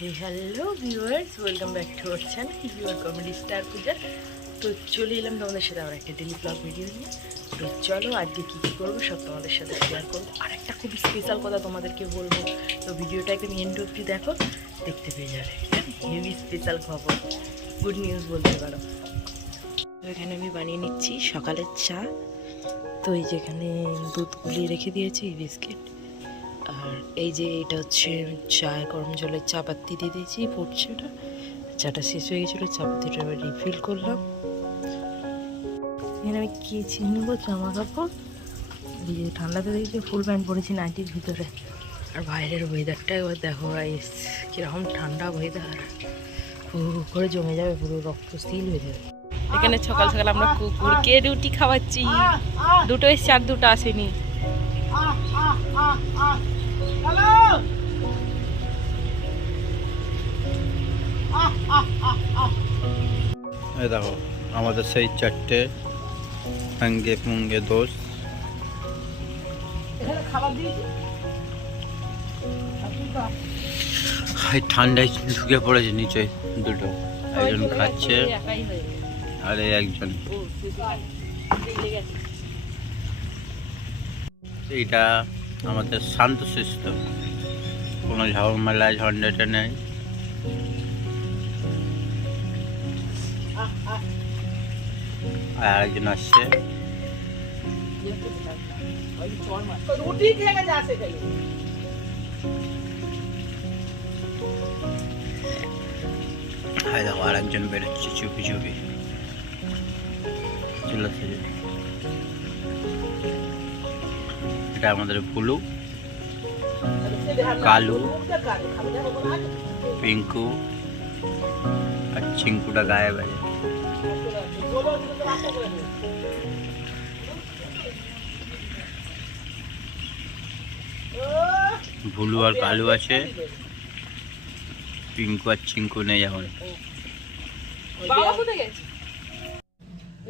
Hello viewers, welcome back to our channel your comedy star Puja. তো চলে এলাম তোমাদের সাথে আবার একটা ডেলি ব্লগ ভিডিও নিয়ে। তো চলো আজকে কী কী করবো সব তোমাদের সাথে শেয়ার করবো, আর একটা খুব স্পেশাল কথা তোমাদেরকে বলবো। তো ভিডিওটা একদম এন্ড অবধি দেখো, দেখতে পেয়ে যাবে হেভি স্পেশাল খবর, গুড নিউজ বলতে পারো। তো এখানে আমি বানিয়ে নিচ্ছি সকালের চা। তো এই যেখানে দুধ গুলিয়ে রেখে দিয়েছি, বিস্কিট, আর এই যে এটা হচ্ছে চায়ের গরম জলের চা পাত্তি দিয়ে দিয়েছি, ফুটছে ওটা। চাটা শেষ হয়ে গেছিলো, চা পাত্তিটা এবার রিফিল করলাম। এখানে আমি কি চিনবো জামা কাপড়, এই যে ঠান্ডাতে দেখছি ফুল প্যান্ট পরেছি নাইটির ভিতরে। আর বাইরের ওয়েদারটা একবার দেখো গাইস, কীরকম ঠান্ডা ওয়েদার, হু করে জমে যাবে, পুরো রক্ত স্থির হয়ে যাবে। এখানে সকাল সকাল আমরা কুকুরকে রুটি খাওয়াচ্ছি, দুটো এসছে আর দুটো আসেনি। এই দেখো আমাদের সেই চারটে হাঙ্গে পুঙ্গে দোষ। ঠান্ডায় ঢুকে পড়েছে নিচে, দুটো একজন খাচ্ছে আর একজন। এইটা আমাদের শান্ত শিষ্ট, কোনো ঝামেলা ঝঞ্ঝাটা নেই। আর একজন আসছে, দেখো আর একজন বেরোচ্ছে চুপি চুপি চলেছে। এটা আমাদের বুলু, কালু, পিঙ্কু আর চিঙ্কুটা গায়ে বাজে। ভুলু আর কালু আছে, পিঙ্কু আর চিঙ্কু নেই এখন।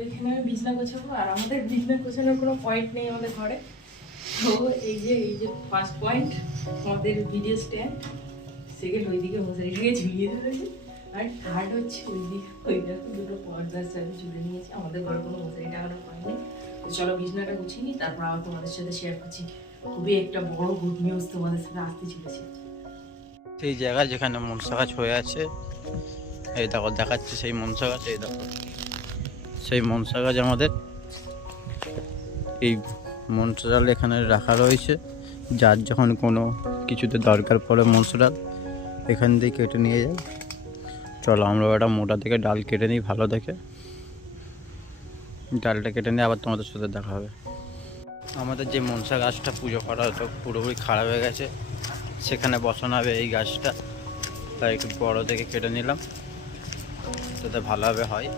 এখানে আমি বিছনা গোছাবো, আর আমাদের বিছনা গোছানোর কোনো পয়েন্ট নেই আমাদের ঘরে। তো এই যে ফার্স্ট পয়েন্ট আমাদের ভিডিও স্ট্যান্ড, সেকেন্ড ওইদিকে মশারিটাকে ঝুলিয়ে দেবে, আর থার্ড হচ্ছে ওইদিকে ওই দেখো দুটো পর্দার চাবি ঝুলে নিয়েছি। আমাদের ঘরে কোনো মশারি টাঙানো হয়নি। তো চলো বিছনাটা গুছিয়ে নিই, তারপর আবার তোমাদের সাথে শেয়ার করছি। খুবই একটা বড় গুড নিউজ তোমাদের সাথে আসতে চলেছে। সেই জায়গা যেখানে মনসা গাছ হয়ে আছে, এই দেখো দেখাচ্ছে সেই মনসা গাছ। এই দেখো সেই মনসা গাছ আমাদের, এই মনসা ডাল এখানে রাখা রয়েছে। যার যখন কোনো কিছুতে দরকার পড়ে মনসা ডাল এখান দিয়ে কেটে নিয়ে যায়। চলো আমরা একটা মোটা থেকে ডাল কেটে নিই, ভালো দেখে ডালটা কেটে নিয়ে আবার তোমাদের সাথে দেখা হবে। আমাদের যে মনসা গাছটা পুজো করা হতো পুরোপুরি খারাপ হয়ে গেছে, সেখানে বসানো হবে এই গাছটা। তাই একটু বড় থেকে কেটে নিলাম যাতে ভালোভাবে হয়।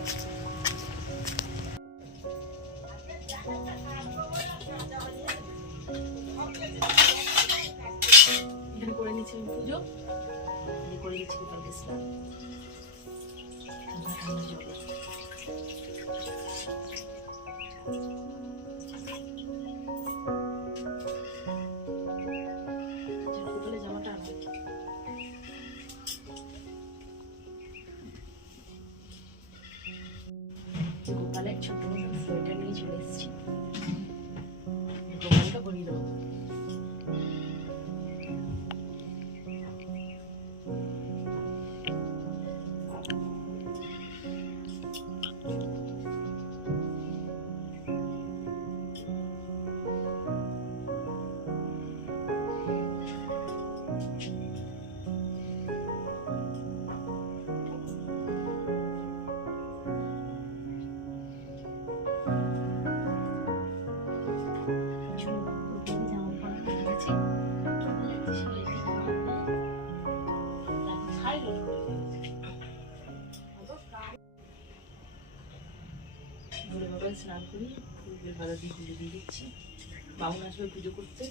এখানে করে নিচ্ছি পুজো, করে নিচ্ছি বিকালে স্নান ঠান্ডা জলে। জামাটা গোপালের ছোট মতো সোয়েটার নিয়ে চলে এসেছি, গোপালটা করিয়ে দেবো। স্নান করি, ফুলের বাধা দিয়ে পুজো দিয়ে দিচ্ছি। বামুন আসবে পুজো করতে।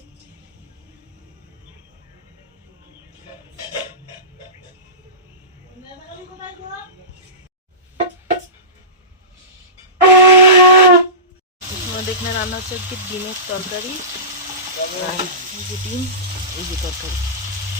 আমাদের এখানে রান্না হচ্ছে আজকে ডিমের তরকারি, আর এই যে ডিম, এই যে তরকারি।